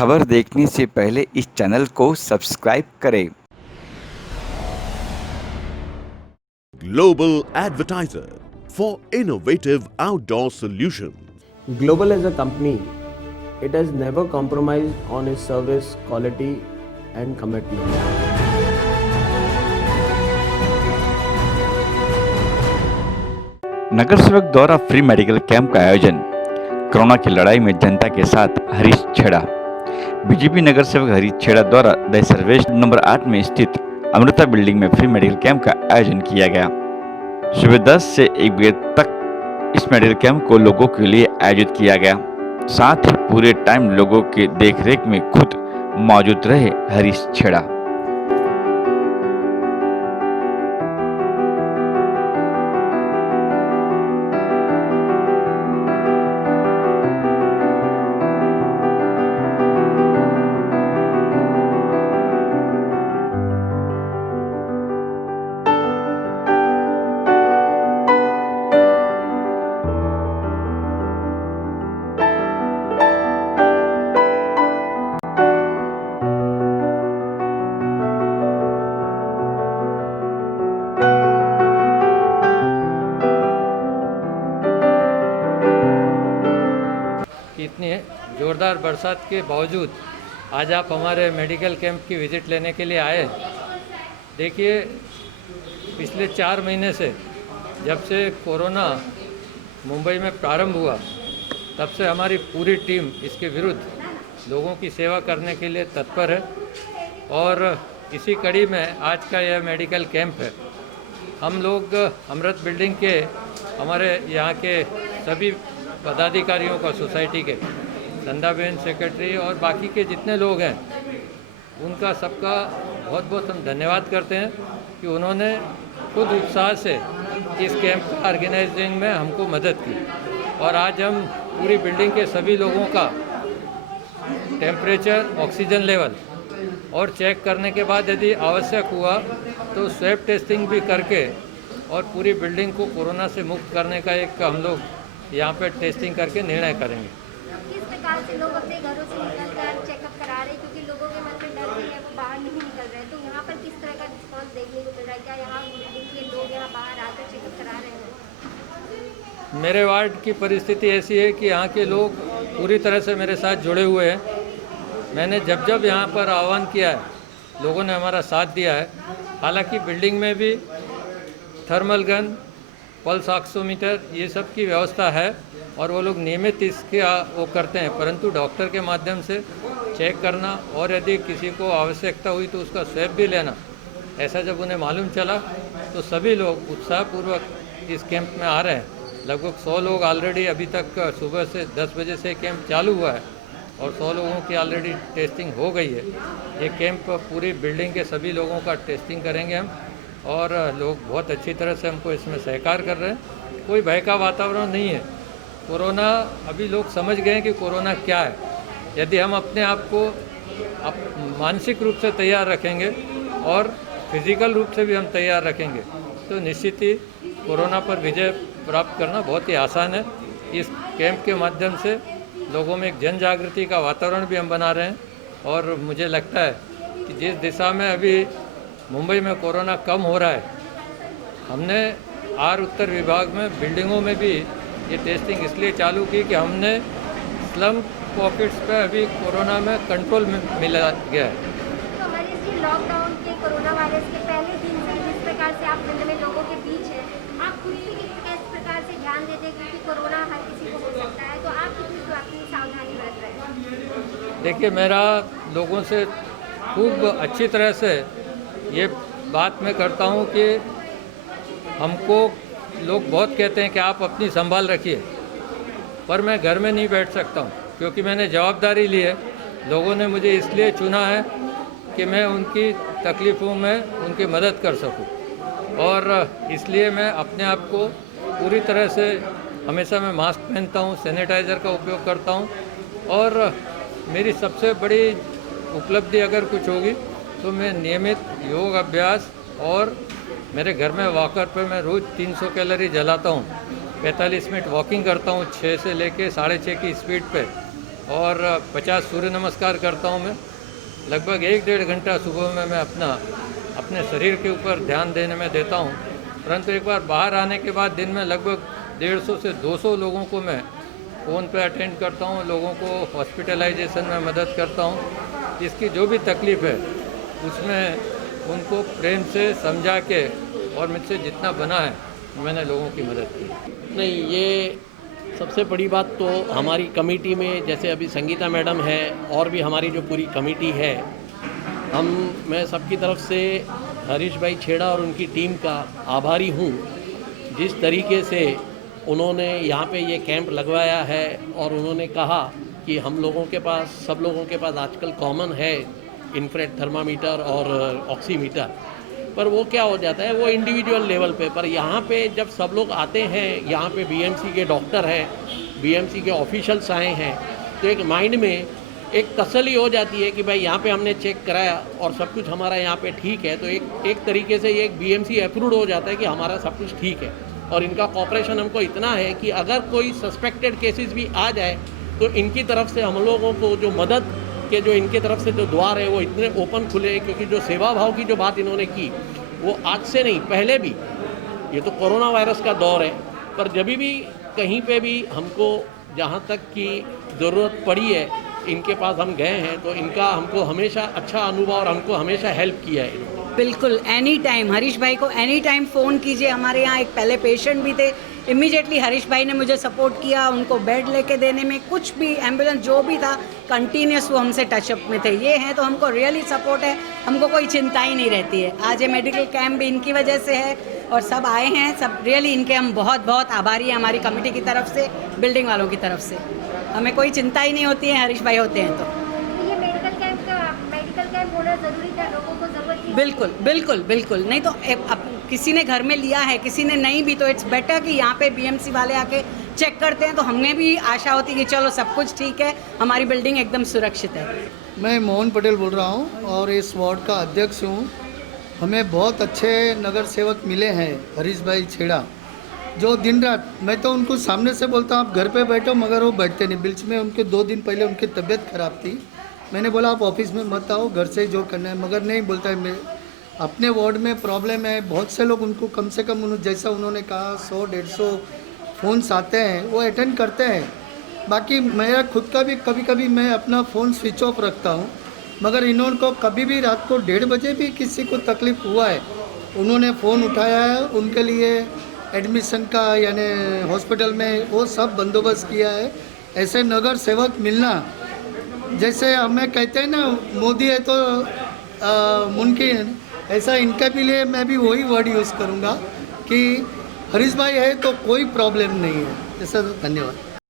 खबर देखने से पहले इस चैनल को सब्सक्राइब करें। Global advertiser for innovative outdoor solutions. Global as a company, it has never compromised on its service quality and commitment. नगर सेवक द्वारा फ्री मेडिकल कैंप का आयोजन। कोरोना की लड़ाई में जनता के साथ हरीश छेड़ा। बीजेपी नगर सेवक हरीश छेड़ा द्वारा द सर्वेश नंबर 8 में स्थित अमृता बिल्डिंग में फ्री मेडिकल कैंप का आयोजन किया गया। सुबह 10 से 1 बजे तक इस मेडिकल कैंप को लोगों के लिए आयोजित किया गया। साथ ही पूरे टाइम लोगों के देखरेख में खुद मौजूद रहे हरीश छेड़ा। कि इतनी ज़ोरदार बरसात के बावजूद आज आप हमारे मेडिकल कैंप की विज़िट लेने के लिए आए। देखिए, पिछले 4 महीने से जब से कोरोना मुंबई में प्रारंभ हुआ तब से हमारी पूरी टीम इसके विरुद्ध लोगों की सेवा करने के लिए तत्पर है और इसी कड़ी में आज का यह मेडिकल कैंप है। हम लोग अमृत बिल्डिंग के हमारे यहाँ के सभी पदाधिकारियों का, सोसाइटी के संध्याबेन सेक्रेटरी और बाकी के जितने लोग हैं, उनका सबका बहुत बहुत हम धन्यवाद करते हैं कि उन्होंने खुद उत्साह से इस कैंप का ऑर्गेनाइजिंग में हमको मदद की। और आज हम पूरी बिल्डिंग के सभी लोगों का टेम्परेचर, ऑक्सीजन लेवल और चेक करने के बाद यदि आवश्यक हुआ तो स्वैब टेस्टिंग भी करके और पूरी बिल्डिंग को कोरोना से मुक्त करने का एक हम लोग यहाँ पे टेस्टिंग करके निर्णय करेंगे। किस प्रकार से लोग अपने घरों से निकलकर चेकअप करा रहे हैं, क्योंकि लोगों के मन में डर भी है, वो बाहर नहीं निकल रहे हैं, तो यहाँ पर किस तरह का रिस्पॉन्स देखने को मिल रहा है? क्या यहाँ के लोग यहाँ बाहर आकर चेकअप करा रहे हैं? मेरे वार्ड की परिस्थिति ऐसी है कि यहाँ के लोग पूरी तरह से मेरे साथ जुड़े हुए हैं। मैंने जब जब यहाँ पर आह्वान किया है, लोगों ने हमारा साथ दिया है। हालांकि बिल्डिंग में भी थर्मल गन, पल्स ऑक्सीमीटर ये सब की व्यवस्था है और वो लोग नियमित इसके वो करते हैं, परंतु डॉक्टर के माध्यम से चेक करना और यदि किसी को आवश्यकता हुई तो उसका स्वैब भी लेना, ऐसा जब उन्हें मालूम चला तो सभी लोग उत्साहपूर्वक इस कैंप में आ रहे हैं। लगभग 100 लोग ऑलरेडी अभी तक सुबह से 10 बजे से कैंप चालू हुआ है और 100 लोगों की ऑलरेडी टेस्टिंग हो गई है। ये कैंप पूरी बिल्डिंग के सभी लोगों का टेस्टिंग करेंगे हम और लोग बहुत अच्छी तरह से हमको इसमें सहकार कर रहे हैं। कोई भय का वातावरण नहीं है। कोरोना, अभी लोग समझ गए हैं कि कोरोना क्या है। यदि हम अपने आप को मानसिक रूप से तैयार रखेंगे और फिजिकल रूप से भी हम तैयार रखेंगे तो निश्चित ही कोरोना पर विजय प्राप्त करना बहुत ही आसान है। इस कैंप के माध्यम से लोगों में एक जन जागृति का वातावरण भी हम बना रहे हैं और मुझे लगता है कि जिस दिशा में अभी मुंबई में कोरोना कम हो रहा है, हमने आर उत्तर विभाग में बिल्डिंगों में भी ये टेस्टिंग इसलिए चालू की कि हमने स्लम पॉकेट्स पे अभी कोरोना में कंट्रोल मिला गया है। तो हमारे इस लॉकडाउन के कोरोना वायरस के पहले दिन से जिस प्रकार से आप मिलने में लोगों के बीच हैं, आप खुद भी किस प्रकार से ध्यान देते हैं, क्योंकि कोरोना हर किसी को हो सकता है, तो आप कितनी अपनी सावधानी बरत रहे हैं? देखिए, मेरा लोगों से खूब अच्छी तरह से ये बात मैं करता हूँ कि हमको लोग बहुत कहते हैं कि आप अपनी संभाल रखिए, पर मैं घर में नहीं बैठ सकता हूँ क्योंकि मैंने जवाबदारी ली है। लोगों ने मुझे इसलिए चुना है कि मैं उनकी तकलीफ़ों में उनकी मदद कर सकूँ और इसलिए मैं अपने आप को पूरी तरह से हमेशा मैं मास्क पहनता हूँ, सैनिटाइज़र का उपयोग करता हूँ और मेरी सबसे बड़ी उपलब्धि अगर कुछ होगी तो मैं नियमित योग अभ्यास और मेरे घर में वॉकर पे मैं रोज़ 300 कैलोरी जलाता हूँ। 45 मिनट वॉकिंग करता हूँ 6 से लेके 6:30 की स्पीड पे और 50 सूर्य नमस्कार करता हूँ मैं। लगभग 1-1.5 घंटा सुबह में मैं अपने शरीर के ऊपर ध्यान देने में देता हूँ। परंतु एक बार बाहर आने के बाद दिन में लगभग 150 से 200 लोगों को मैं फ़ोन पे अटेंड करता हूँ, लोगों को हॉस्पिटलाइजेशन में मदद करता हूँ। जिसकी जो भी तकलीफ़ है उसमें उनको प्रेम से समझा के और मुझसे जितना बना है मैंने लोगों की मदद की। नहीं, ये सबसे बड़ी बात तो हमारी कमेटी में जैसे अभी संगीता मैडम है और भी हमारी जो पूरी कमेटी है, मैं सबकी तरफ से हरीश भाई छेड़ा और उनकी टीम का आभारी हूँ। जिस तरीके से उन्होंने यहाँ पे ये कैंप लगवाया है और उन्होंने कहा कि हम लोगों के पास, सब लोगों के पास आजकल कॉमन है इंफ्रारेड थर्मामीटर और ऑक्सीमीटर, पर वो क्या हो जाता है वो इंडिविजुअल लेवल पे। पर यहाँ पे जब सब लोग आते हैं, यहाँ पे बीएमसी के डॉक्टर हैं, बीएमसी के ऑफिशियल्स आए हैं, तो एक माइंड में एक तसल्ली हो जाती है कि भाई यहाँ पे हमने चेक कराया और सब कुछ हमारा यहाँ पे ठीक है। तो एक तरीके से ये एक बीएमसी अप्रूव्ड हो जाता है कि हमारा सब कुछ ठीक है। और इनका कॉपरेशन हमको इतना है कि अगर कोई सस्पेक्टेड केसेस भी आ जाए तो इनकी तरफ से हम लोगों को जो मदद के जो इनके तरफ से जो द्वार है वो इतने ओपन खुले हैं, क्योंकि जो सेवा भाव की जो बात इन्होंने की वो आज से नहीं, पहले भी, ये तो कोरोना वायरस का दौर है, पर जब भी कहीं पे भी हमको जहाँ तक की ज़रूरत पड़ी है इनके पास हम गए हैं, तो इनका हमको हमेशा अच्छा अनुभव और हमको हमेशा हेल्प किया है इन्होंने। बिल्कुल, एनी टाइम हरीश भाई को एनी टाइम फ़ोन कीजिए। हमारे यहाँ एक पहले पेशेंट भी थे, इमीडिएटली हरीश भाई ने मुझे सपोर्ट किया, उनको बेड लेके देने में, कुछ भी एम्बुलेंस जो भी था कंटिन्यूस वो हमसे टचअप में थे। ये हैं तो हमको रियली सपोर्ट है, हमको कोई चिंता ही नहीं रहती है। आज ये मेडिकल कैंप भी इनकी वजह से है और सब आए हैं, सब रियली इनके हम बहुत बहुत आभारी हैं, हमारी कमेटी की तरफ से, बिल्डिंग वालों की तरफ से। हमें कोई चिंता ही नहीं होती है, हरीश भाई होते हैं तो। ये मेडिकल कैंप होना ज़रूरी था, लोगों को ज़रूरत थी। बिल्कुल बिल्कुल बिल्कुल, नहीं तो अब किसी ने घर में लिया है, किसी ने नहीं भी, तो इट्स बेटर कि यहाँ पे बीएमसी वाले आके चेक करते हैं, तो हमें भी आशा होती कि चलो सब कुछ ठीक है, हमारी बिल्डिंग एकदम सुरक्षित है। मैं मोहन पटेल बोल रहा हूँ और इस वार्ड का अध्यक्ष हूँ। हमें बहुत अच्छे नगर सेवक मिले हैं, हरीश भाई छेड़ा, जो दिन रात, मैं तो उनको सामने से बोलता हूँ आप घर पे बैठो, मगर वो बैठते नहीं। बीच में उनके 2 दिन पहले उनकी तबीयत खराब थी, मैंने बोला आप ऑफिस में मत आओ, घर से जो करना है, मगर नहीं, बोलता है मैं अपने वार्ड में प्रॉब्लम है। बहुत से लोग उनको कम से कम जैसा उन्होंने कहा 100-150 फ़ोन्स आते हैं, वो अटेंड करते हैं। बाकी मेरा खुद का भी कभी कभी मैं अपना फ़ोन स्विच ऑफ रखता हूँ, मगर इन्होंने को कभी भी रात को 1:30 बजे भी किसी को तकलीफ़ हुआ है, उन्होंने फ़ोन उठाया है, उनके लिए एडमिशन का यानी हॉस्पिटल में वो सब बंदोबस्त किया है। ऐसे नगर सेवक मिलना, जैसे हमें कहते हैं ना मोदी है तो मुमकिन, ऐसा इनके भी लिए मैं भी वही वर्ड यूज़ करूँगा कि हरीश भाई है तो कोई प्रॉब्लम नहीं है। ऐसा, धन्यवाद।